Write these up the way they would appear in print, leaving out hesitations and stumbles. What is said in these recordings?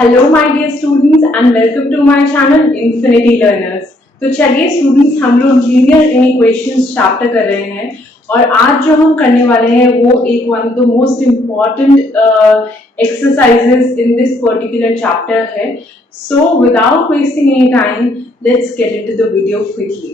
Hello my dear students and welcome to my channel Infinity Learners. तो चलिए students, हम लोग लीनियर इनइक्वेशंस चैप्टर कर रहे हैं और आज जो हम करने वाले हैं वो एक one of the most important exercises in this particular chapter है। So without wasting any time, let's get into the video quickly.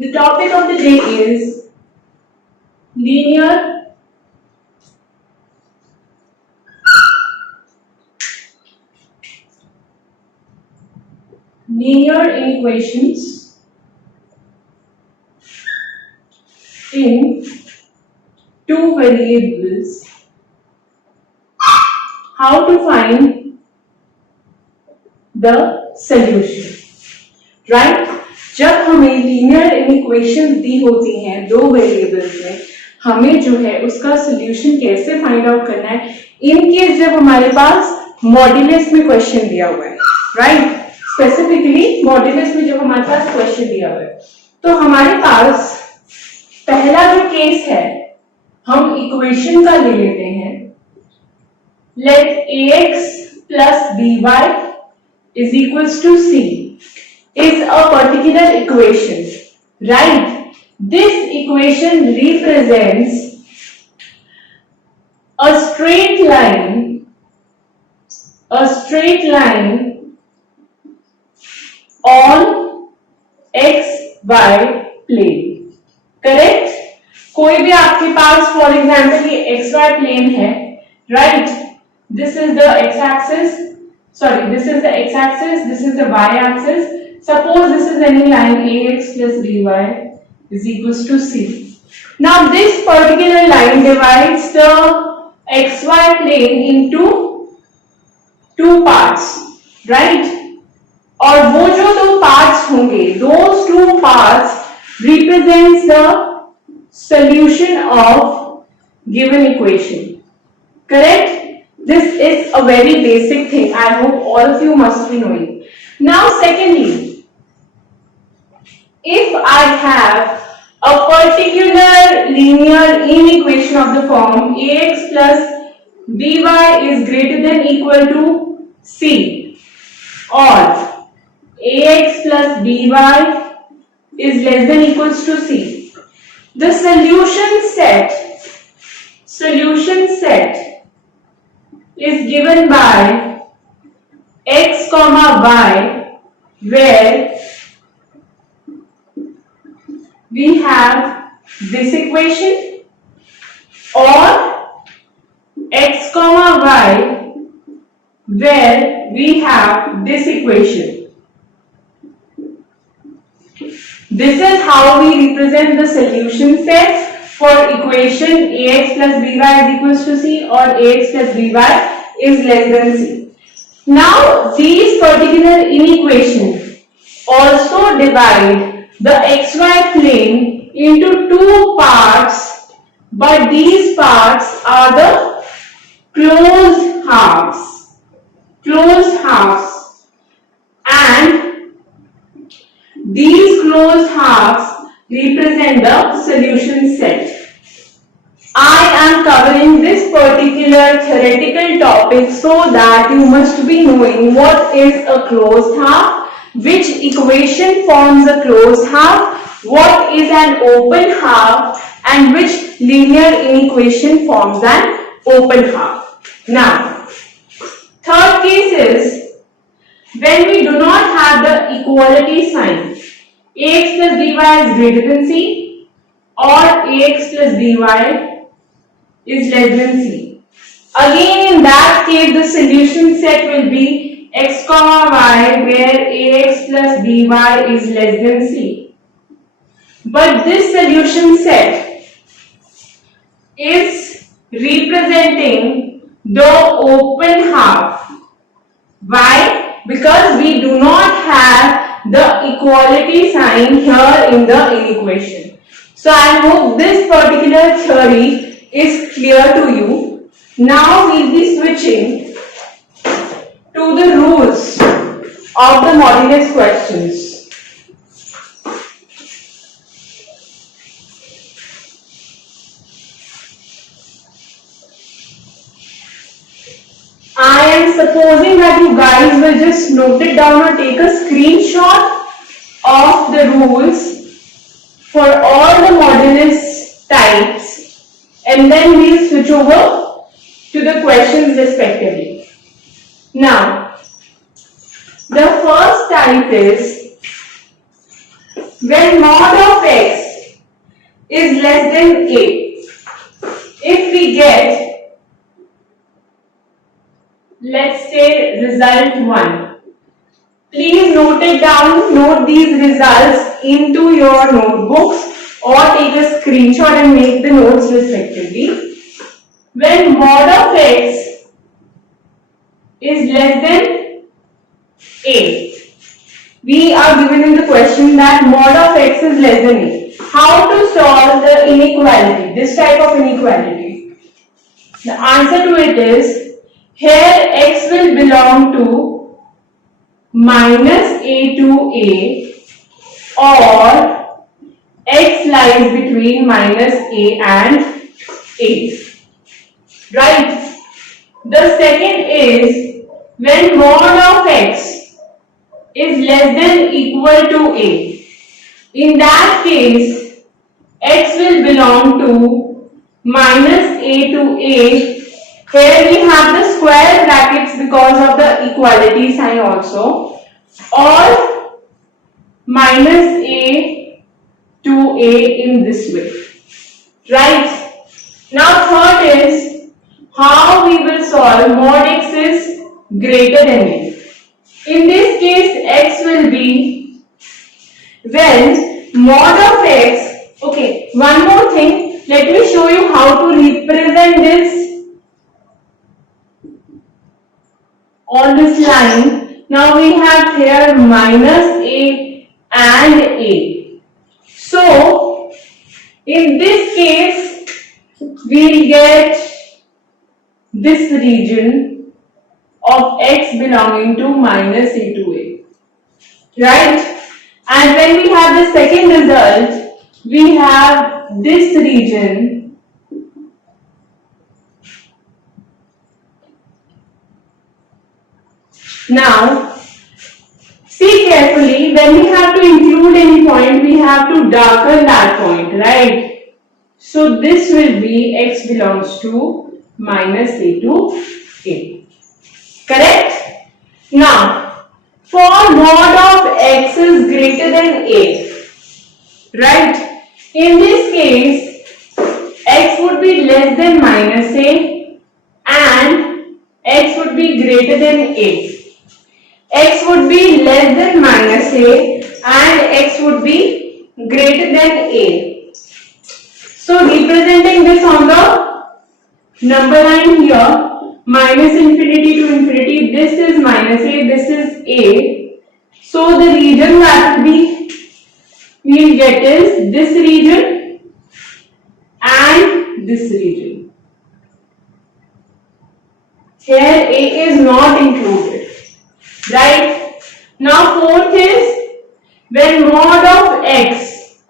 The topic of the day is linear inequations in two variables. How to find the solution, right? जब हमें linear इनइक्वेशंस दी होती हैं दो variables में, हमें जो है उसका सोल्यूशन कैसे फाइंड आउट करना है, इन केस जब हमारे पास मॉड्यूलस में क्वेश्चन दिया हुआ है, राइट? स्पेसिफिकली मॉड्यूलस में जब हमारे पास क्वेश्चन दिया हुआ है, तो हमारे पास पहला जो केस है, हम इक्वेशन का ले लेते हैं। Let ax plus by is equals to c is a particular equation, right? This equation represents a straight line on xy plane, correct? कोई भी आपके पास फॉर एग्जाम्पल ये xy प्लेन है, right? This is the x axis, sorry, this is the x axis, this is the y axis. Suppose this is any line ax plus by is equals to c. Now this particular line divides the xy plane into two parts, right? और वो जो दो parts होंगे, those two parts represents the solution of given equation, correct? This is a very basic thing. I hope all of you must be knowing. Now secondly, if I have a particular linear inequation of the form ax plus by is greater than equal to c, or ax plus by is less than equals to c, the solution set is given by x comma y, where we have this equation, or x comma y where we have this equation. This is how we represent the solution set for equation ax plus by is equals to c, or ax plus by is less than c. Now these particular inequations also divide the xy plane into two parts, but these parts are the closed halves, and these closed halves represent the solution set. I am covering this particular theoretical topic so that you must be knowing what is a closed half, which equation forms a closed half, what is an open half, and which linear inequation forms an open half. Now, third case is when we do not have the equality sign, ax plus by is greater than c, or ax plus by is less than c. Again, in that case, the solution set will be x comma y, where ax plus by is less than c. But this solution set is representing the open half. Why? Because we do not have the equality sign here in the inequation. So I hope this particular theory is clear to you. Now we'll be switching to the rules of the modulus questions. am supposing that you guys will just note it down or take a screenshot of the rules for all the modulus types, and then we'll switch over to the questions respectively. Now, the first type is when mod of x is less than a. If we get, let's say, result 1. Please note it down, note these results into your notebooks or take a screenshot and make the notes respectively. When mod of x is less than a, we are given in the question that mod of x is less than a. How to solve the inequality, this type of inequality? The answer to it is, here x will belong to minus a to a, or x lies between minus a and a. Right? The second is when mod of x is less than equal to a. In that case, x will belong to minus a to a. Here we have the square brackets because of the equality sign also, or minus a to a in this way. Right? Now third is how we will solve mod x is greater than a. In this case, x will be when mod of x, okay, one more thing, let me show you how to represent this on this line. Now we have here minus a and a. So, in this case, we'll get this region of x belonging to minus a to a. Right? And when we have the second result, we have this region now. See carefully, when we have to include any point, we have to darken that point, right? So this will be x belongs to minus a to a. Correct? Now, for mod of x is greater than a, right? In this case, x would be less than minus a and x would be greater than a. X would be less than minus a and x would be greater than a. So representing this on the number line here, minus infinity to infinity, this is minus a, this is a. So the region that we'll get is this region and this region. Here a is not included. Right? Now fourth is when mod of x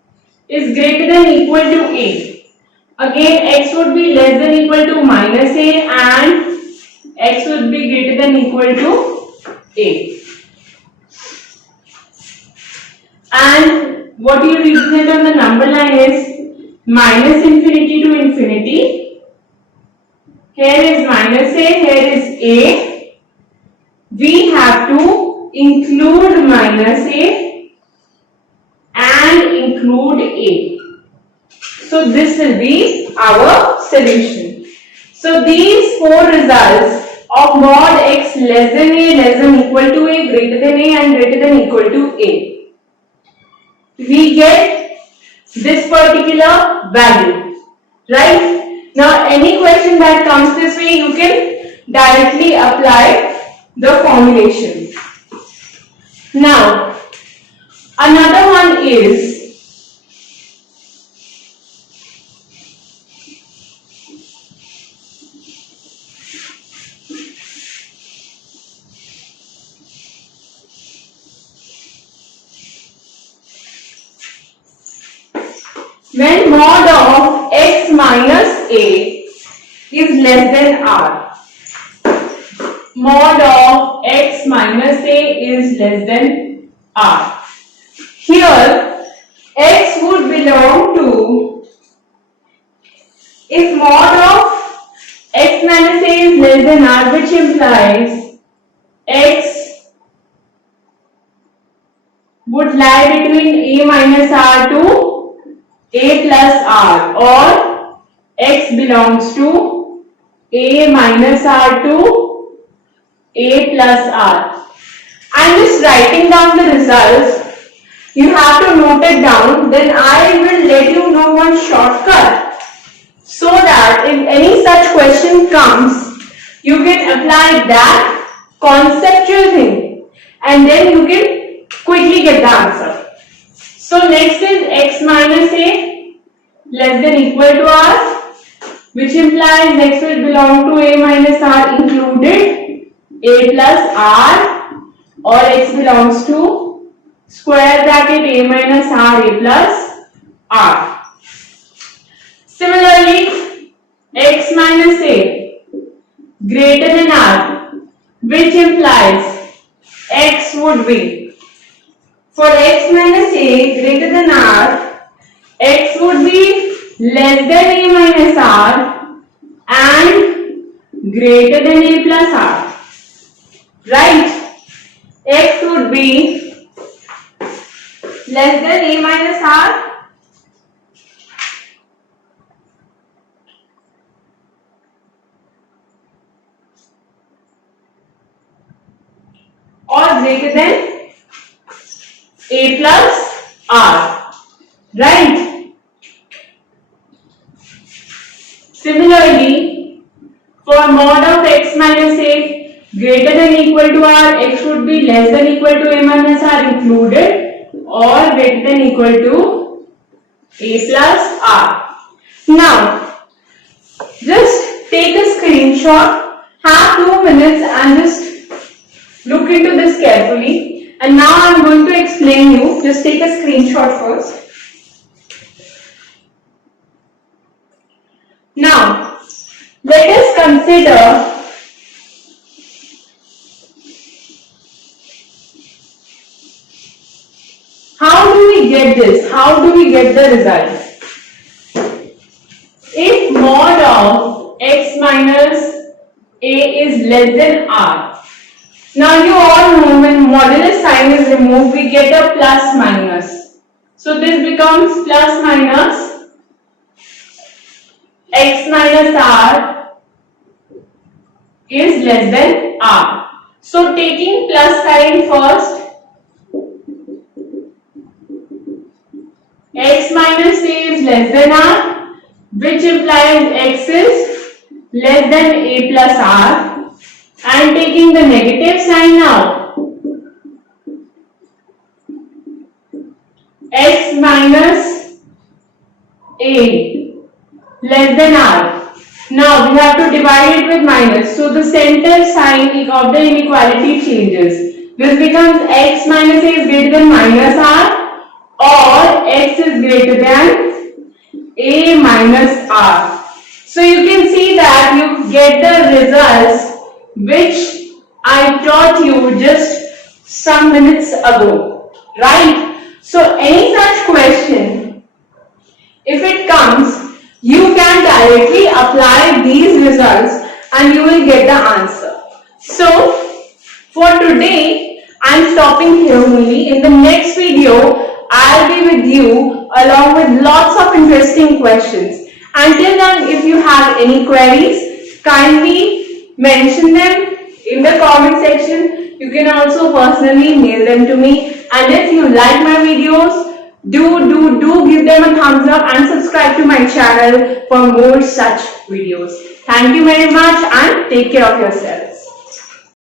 is greater than equal to a. Again x would be less than equal to minus a and x would be greater than equal to a. And what you represent on the number line is minus infinity to infinity. Here is minus a, here is a. We have to include minus a and include a. So this will be our solution. So these four results of mod x less than a, less than equal to a, greater than a and greater than equal to a, we get this particular value. Right? Now any question that comes this way, you can directly apply the formulation. Now, another one is when mod of x minus a is less than r. mod of x minus a is less than r. Here x would belong to, if mod of x minus a is less than r, which implies x would lie between a minus r to a plus r, or x belongs to a minus r to a plus r. I am just writing down the results. You have to note it down, then I will let you know one shortcut so that if any such question comes, you can apply that conceptual thing and then you can quickly get the answer. So next is x minus a less than equal to r, which implies x will belong to a minus r included a plus r, or x belongs to square bracket a minus r a plus r. Similarly, x minus a greater than r, which implies x would be, for x minus a greater than r, x would be less than a minus r and greater than a plus r. Right? X would be less than a minus r or greater than a plus r. Right? Similarly, for mod of x minus a greater than equal to r, x would be less than equal to a minus r included, or greater than equal to a plus r. Now, just take a screenshot, have 2 minutes and just look into this carefully. And now I am going to explain you. Just take a screenshot first. Now, let us consider how do we get this? How do we get the result? If mod of x minus a is less than r. Now you all know when modulus sign is removed, we get a plus minus. So this becomes plus minus x minus r is less than r. So taking plus sign first, x minus a is less than r, which implies x is less than a plus r, and taking the negative sign now, x minus a less than r. Now we have to divide it with minus, so the center sign of the inequality changes. This becomes x minus a is greater than minus r, or x is greater than a minus r. So you can see that you get the results which I taught you just some minutes ago, right? So any such question, if it comes, you can directly apply these results and you will get the answer. So for today, I am stopping here only. In the next video, I'll be with you along with lots of interesting questions. Until then, if you have any queries, kindly mention them in the comment section. You can also personally mail them to me. And if you like my videos, do give them a thumbs up and subscribe to my channel for more such videos. Thank you very much and take care of yourself.